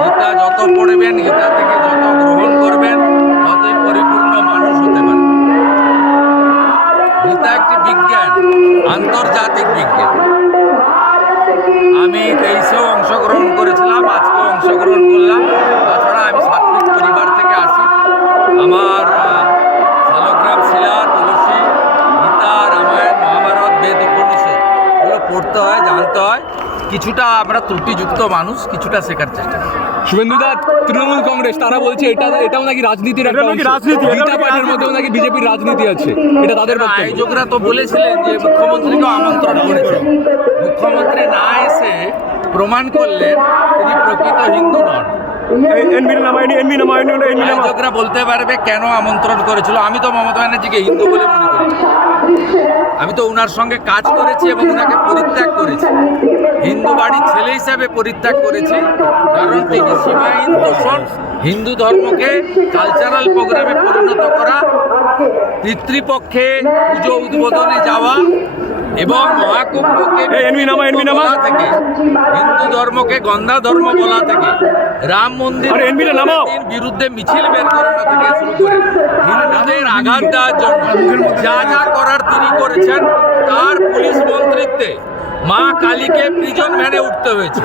গীতা যত পড়বেন, গীতা থেকে যত গ্রহণ করবেন, ততই পরিপূর্ণ মানুষ হতে পারবেন। গীতা একটি বিজ্ঞান, আন্তর্জাতিক বিজ্ঞান। আমি 23-এও অংশগ্রহণ করেছিলাম, আজকেও অংশগ্রহণ করলাম। তাছাড়া আমি সাত্বিক পরিবার থেকে আসি। আমার শালগ্রাম, শিলা, তুলসী, গীতা, রামায়ণ, মহাভারত, বেদ, উপনিষদ এগুলো পড়তে হয়, জানতে হয়। কিছুটা আমরা ত্রুটিযুক্ত মানুষ, কিছুটা শেখার চেষ্টা করি। শুভেন্দু দা, তৃণমূল কংগ্রেস তারা বলছে এটাও নাকি রাজনীতির একটা অংশ। গীতা পাঠের মধ্যেও নাকি বিজেপির রাজনীতি আছে, এটা তাদের বক্তব্য। আয়োজকরা তো বলেছিলেন যে মুখ্যমন্ত্রীকেও আমন্ত্রণ করেছেন। মুখ্যমন্ত্রী না এসে প্রমাণ করলেন তিনি প্রকৃত হিন্দু নন। আয়োজকরা বলতে পারবে কেন আমন্ত্রণ করেছিল। আমি তো মমতা ব্যানার্জিকে হিন্দু বলে মনে করি। আমি তো ওনার সঙ্গে কাজ করেছি এবং ওনাকে পরিত্যাগ করেছি, হিন্দু বাড়ির ছেলে হিসাবে পরিত্যাগ করেছি। কারণ তিনি সীমাহীন তোষণ, হিন্দু ধর্মকে কালচারাল প্রোগ্রামে পরিণত করা, পিতৃপক্ষে পুজো উদ্বোধনে যাওয়া এবং মহাকুম্ভকে বলা থেকে, হিন্দু ধর্মকে গন্ধা ধর্ম বলা থেকে, রাম মন্দির বিরুদ্ধে মিছিল বের করানো থেকে শুরু করে হিন্দুদের আঘাত দেওয়ার জন্য যা যা করার তিনি করেছেন, তার পুলিশ মন্ত্রিত্বে মা কালীকে প্রিজন ভ্যানে উঠতে হয়েছে।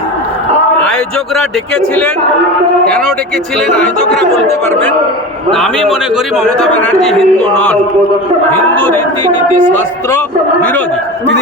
আয়োজকরা ডেকেছিলেন, কেন ডেকেছিলেন আয়োজকরা বলতে পারবেন। আমি মনে করি মমতা ব্যানার্জি হিন্দু নন, হিন্দু রীতিনীতি শাস্ত্র বিরোধী। তিনি